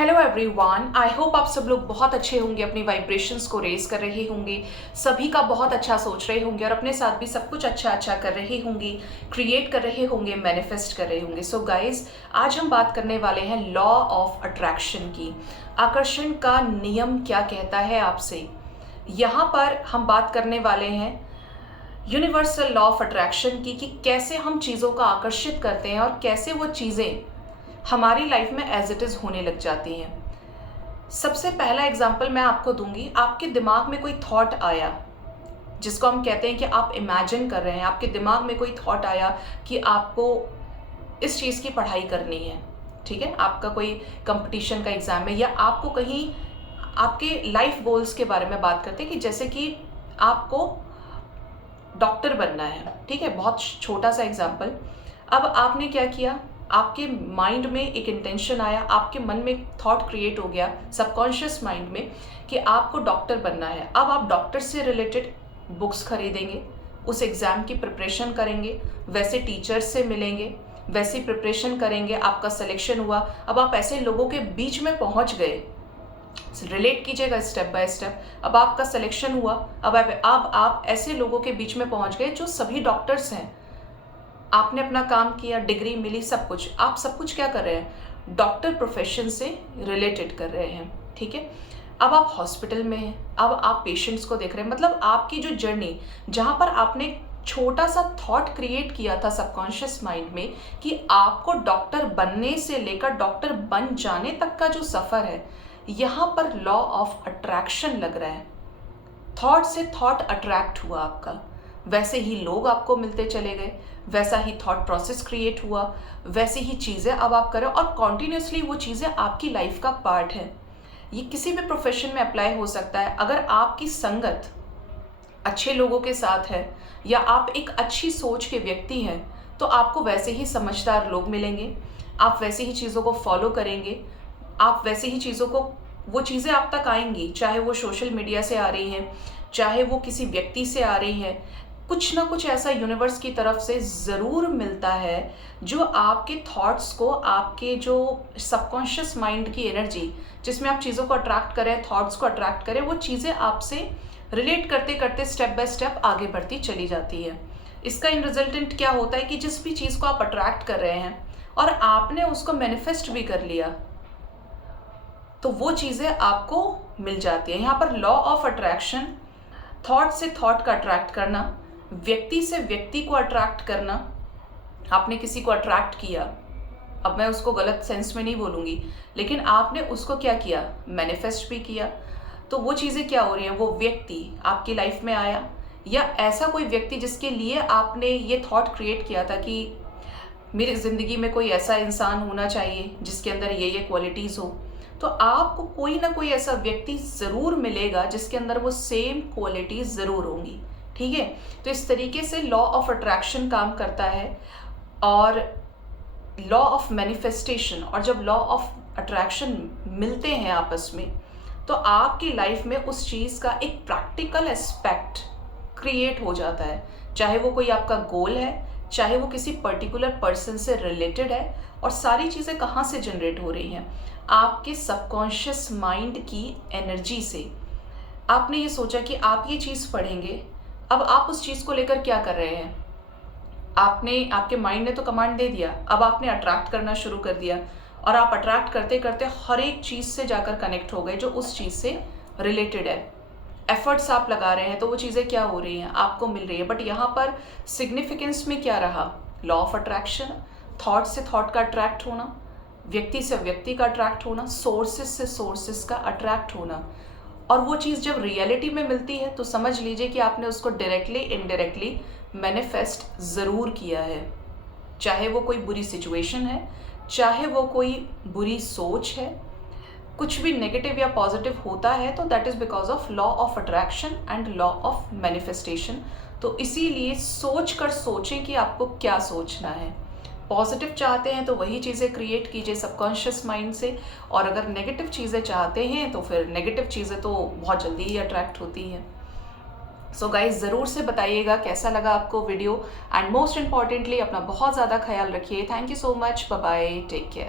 Hello everyone, I hope आप सब लोग बहुत अच्छे होंगे, अपनी वाइब्रेशंस को रेज कर रहे होंगे, सभी का बहुत अच्छा सोच रहे होंगे और अपने साथ भी सब कुछ अच्छा अच्छा कर रहे होंगे, क्रिएट कर रहे होंगे, मैनिफेस्ट कर रहे होंगे। सो गाइज, आज हम बात करने वाले हैं लॉ ऑफ अट्रैक्शन की। आकर्षण का नियम क्या कहता है आपसे। यहाँ पर हम बात करने वाले हैं यूनिवर्सल लॉ ऑफ अट्रैक्शन की, कि कैसे हम चीज़ों को आकर्षित करते हैं और कैसे वो चीज़ें हमारी लाइफ में एज इट इज़ होने लग जाती हैं। सबसे पहला एग्जाम्पल मैं आपको दूंगी। आपके दिमाग में कोई थॉट आया, जिसको हम कहते हैं कि आप इमेजिन कर रहे हैं, आपके दिमाग में कोई थॉट आया कि आपको इस चीज़ की पढ़ाई करनी है, ठीक है, आपका कोई कंपटीशन का एग्ज़ाम है, या आपको कहीं आपके लाइफ गोल्स के बारे में बात करते हैं कि जैसे कि आपको डॉक्टर बनना है, ठीक है, बहुत छोटा सा एग्जाम्पल। अब आपने क्या किया, आपके माइंड में एक इंटेंशन आया, आपके मन में एक थॉट क्रिएट हो गया सबकॉन्शियस माइंड में कि आपको डॉक्टर बनना है। अब आप डॉक्टर से रिलेटेड बुक्स खरीदेंगे, उस एग्ज़ाम की प्रिपरेशन करेंगे, वैसे टीचर्स से मिलेंगे, वैसी प्रिपरेशन करेंगे, आपका सिलेक्शन हुआ। अब आप ऐसे लोगों के बीच में पहुंच गए, रिलेट कीजिएगा स्टेप बाय स्टेप। अब आपका सिलेक्शन हुआ, अब आप ऐसे लोगों के बीच में पहुंच गए जो सभी डॉक्टर्स हैं। आपने अपना काम किया, डिग्री मिली, सब कुछ, आप सब कुछ क्या कर रहे हैं, डॉक्टर प्रोफेशन से रिलेटेड कर रहे हैं, ठीक है। अब आप हॉस्पिटल में हैं, अब आप पेशेंट्स को देख रहे हैं। मतलब आपकी जो जर्नी, जहाँ पर आपने छोटा सा थॉट क्रिएट किया था सबकॉन्शियस माइंड में कि आपको डॉक्टर बनने से लेकर डॉक्टर बन जाने तक का जो सफ़र है, यहाँ पर लॉ ऑफ अट्रैक्शन लग रहा है। थॉट से थॉट अट्रैक्ट हुआ आपका, वैसे ही लोग आपको मिलते चले गए, वैसा ही थॉट प्रोसेस क्रिएट हुआ, वैसे ही चीज़ें अब आप करें और कॉन्टिन्यूसली वो चीज़ें आपकी लाइफ का पार्ट है। ये किसी भी प्रोफेशन में अप्लाई हो सकता है। अगर आपकी संगत अच्छे लोगों के साथ है या आप एक अच्छी सोच के व्यक्ति हैं, तो आपको वैसे ही समझदार लोग मिलेंगे, आप वैसे ही चीज़ों को फॉलो करेंगे, आप वैसे ही चीज़ों को, वो चीज़ें आप तक आएंगी, चाहे वो सोशल मीडिया से आ रही हैं, चाहे वो किसी व्यक्ति से आ रही है। कुछ ना कुछ ऐसा यूनिवर्स की तरफ से ज़रूर मिलता है जो आपके थॉट्स को, आपके जो सबकॉन्शियस माइंड की एनर्जी जिसमें आप चीज़ों को अट्रैक्ट करें, थॉट्स को अट्रैक्ट करें, वो चीज़ें आपसे रिलेट करते करते स्टेप बाय स्टेप आगे बढ़ती चली जाती है। इसका इन रिजल्टेंट क्या होता है कि जिस भी चीज़ को आप अट्रैक्ट कर रहे हैं और आपने उसको मैनिफेस्ट भी कर लिया, तो वो चीज़ें आपको मिल जाती है। यहाँ पर लॉ ऑफ अट्रैक्शन, थॉट से थॉट का अट्रैक्ट करना, व्यक्ति से व्यक्ति को अट्रैक्ट करना। आपने किसी को अट्रैक्ट किया, अब मैं उसको गलत सेंस में नहीं बोलूँगी, लेकिन आपने उसको क्या किया, मैनिफेस्ट भी किया। तो वो चीज़ें क्या हो रही हैं, वो व्यक्ति आपकी लाइफ में आया, या ऐसा कोई व्यक्ति जिसके लिए आपने ये थॉट क्रिएट किया था कि मेरी ज़िंदगी में कोई ऐसा इंसान होना चाहिए जिसके अंदर ये क्वालिटीज़ हो, तो आपको कोई ना कोई ऐसा व्यक्ति ज़रूर मिलेगा जिसके अंदर वो सेम क्वालिटीज़ ज़रूर होंगी, ठीक है। तो इस तरीके से लॉ ऑफ अट्रैक्शन काम करता है। और लॉ ऑफ मैनिफेस्टेशन और जब लॉ ऑफ अट्रैक्शन मिलते हैं आपस में, तो आपकी लाइफ में उस चीज़ का एक प्रैक्टिकल एस्पेक्ट क्रिएट हो जाता है। चाहे वो कोई आपका गोल है, चाहे वो किसी पर्टिकुलर पर्सन से रिलेटेड है, और सारी चीज़ें कहाँ से जनरेट हो रही हैं, आपके सबकॉन्शियस माइंड की एनर्जी से। आपने ये सोचा कि आप ये चीज़ पढ़ेंगे, अब आप उस चीज़ को लेकर क्या कर रहे हैं, आपने, आपके माइंड ने तो कमांड दे दिया, अब आपने अट्रैक्ट करना शुरू कर दिया, और आप अट्रैक्ट करते करते हर एक चीज़ से जाकर कनेक्ट हो गए जो उस चीज़ से रिलेटेड है। एफर्ट्स आप लगा रहे हैं तो वो चीज़ें क्या हो रही हैं, आपको मिल रही है। बट यहाँ पर सिग्निफिकेंस में क्या रहा, लॉ ऑफ अट्रैक्शन, थॉट से थॉट का अट्रैक्ट होना, व्यक्ति से व्यक्ति का अट्रैक्ट होना, सोर्सेस से सोर्सेस का अट्रैक्ट होना। और वो चीज़ जब रियलिटी में मिलती है तो समझ लीजिए कि आपने उसको डायरेक्टली इनडायरेक्टली मैनिफेस्ट ज़रूर किया है। चाहे वो कोई बुरी सिचुएशन है, चाहे वो कोई बुरी सोच है, कुछ भी नेगेटिव या पॉजिटिव होता है तो that is because of law of attraction and law of manifestation. तो इसीलिए सोच कर सोचें कि आपको क्या सोचना है। पॉजिटिव चाहते हैं तो वही चीज़ें क्रिएट कीजिए सबकॉन्शियस माइंड से, और अगर नेगेटिव चीज़ें चाहते हैं तो फिर नेगेटिव चीज़ें तो बहुत जल्दी ही अट्रैक्ट होती हैं। सो गाइज, ज़रूर से बताइएगा कैसा लगा आपको वीडियो, एंड मोस्ट इम्पॉर्टेंटली अपना बहुत ज़्यादा ख्याल रखिए। Thank you so much, bye bye, take care.